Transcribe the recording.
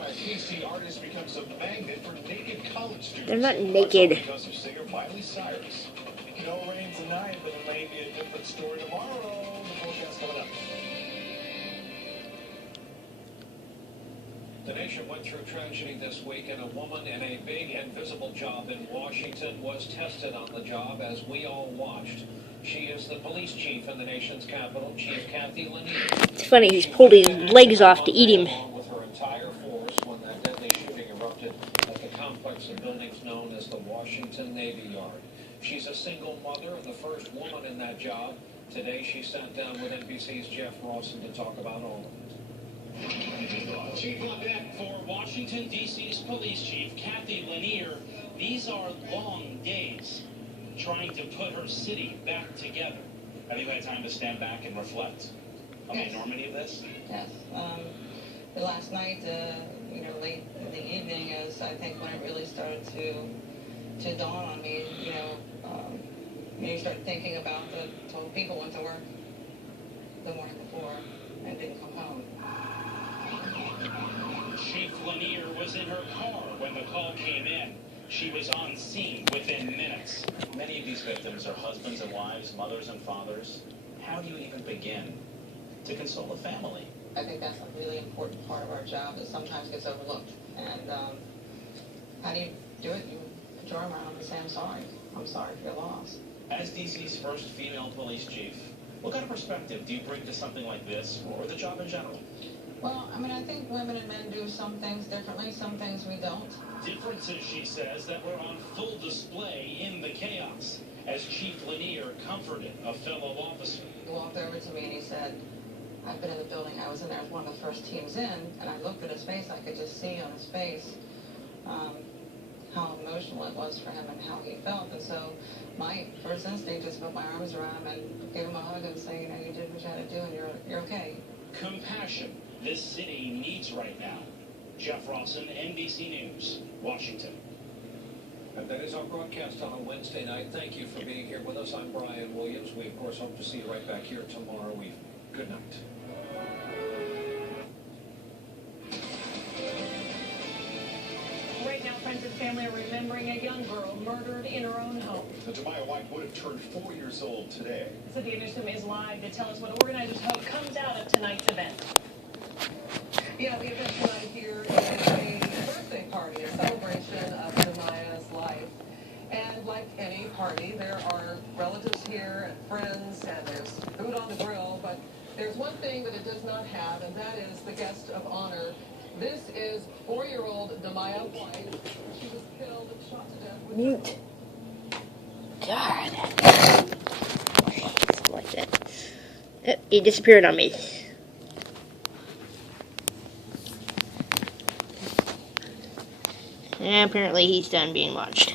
PC artist becomes a magnet for naked college students. They're not naked. Because of singer Miley Cyrus. No rain tonight, but it may be a different story tomorrow. The forecast coming up. The nation went through tragedy this week, and a woman in a big and visible job in Washington was tested on the job as we all watched. She is the police chief in the nation's capital, Chief Kathy Lanier. It's funny, he's pulled his legs off to eat him. Along with her entire force when that deadly shooting erupted at the complex of buildings known as the Washington Navy Yard. She's a single mother and the first woman in that job. Today she sat down with NBC's Jeff Rawson to talk about all of it. Chief on deck for Washington, D.C.'s police chief, Kathy Lanier. These are long days trying to put her city back together. Have you had time to stand back and reflect on the enormity of this? Yes. The last night, late in the evening is, I think, when it really started to dawn on me, you start thinking about the 12 people went to work the morning before and didn't come home. Chief Lanier was in her car when the call came in. She was on scene within minutes. Many of these victims are husbands and wives, mothers and fathers. How do you even begin to console a family? I think that's a really important part of our job that sometimes gets overlooked. And how do you do it? You put your arm around them and say, I'm sorry for your loss. As D.C.'s first female police chief, what kind of perspective do you bring to something like this, or the job in general? Well, I think women and men do some things differently, some things we don't. Differences, she says, that were on full display in the chaos as Chief Lanier comforted a fellow officer. He walked over to me and he said, I've been in the building, I was in there as one of the first teams in, and I looked at his face, I could just see on his face how emotional it was for him and how he felt. And so my first instinct is to put my arms around him and give him a hug and say, you did what you had to do and you're okay. Compassion this city needs right now. Jeff Rawson, NBC News, Washington. And that is our broadcast on a Wednesday night. Thank you for being here with us. I'm Brian Williams. We, of course, hope to see you right back here tomorrow. Good night. Right now, friends and family are remembering a young girl murdered in her own home. The Jemiah White would have turned 4 years old today. Cynthia Newsom is live to tell us what organizers hope comes out of tonight's event. Yeah, the event tonight here is a birthday party, a celebration of Jemiah's life. And like any party, there are relatives here and friends, and there's food on the grill, but there's one thing that it does not have, and that is the guest of honor. This is 4-year-old Jemiah White. She was killed and shot to death with Mute. God. Like that. He disappeared on me. And apparently he's done being watched.